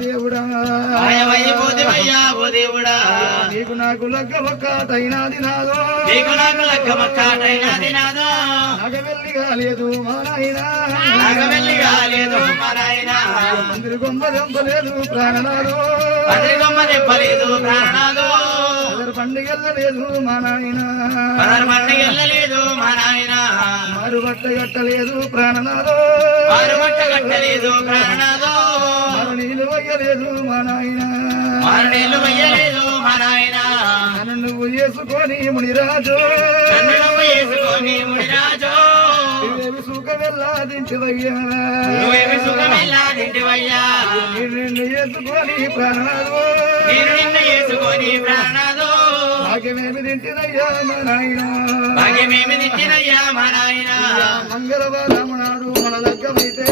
దేవుడా నీకు నాకు లగ్గ ఒక్కటైనాది నాదో నాగవెల్లి కాలేదు మా నాయనా మందిరి గొమ్మ దెంపలేదు ప్రాణనాదో పండుగెళ్ళలేదు మా నాయన మారు బట్ట కట్టలేదు ప్రాణనాదో మారు నీళ్ళు వయ్యలేదు మా నాయన నన్ను నువ్వు చేసుకొని మునిరాజు నువ్వేమి సుఖమెల్లాదింటివయ్యా నిన్ను చేసుకొని ప్రాణనాదో భాగ్యమేమి తింటినయ్యా మా నాయన మంగళవారం నాడు మన లగ్గమైతే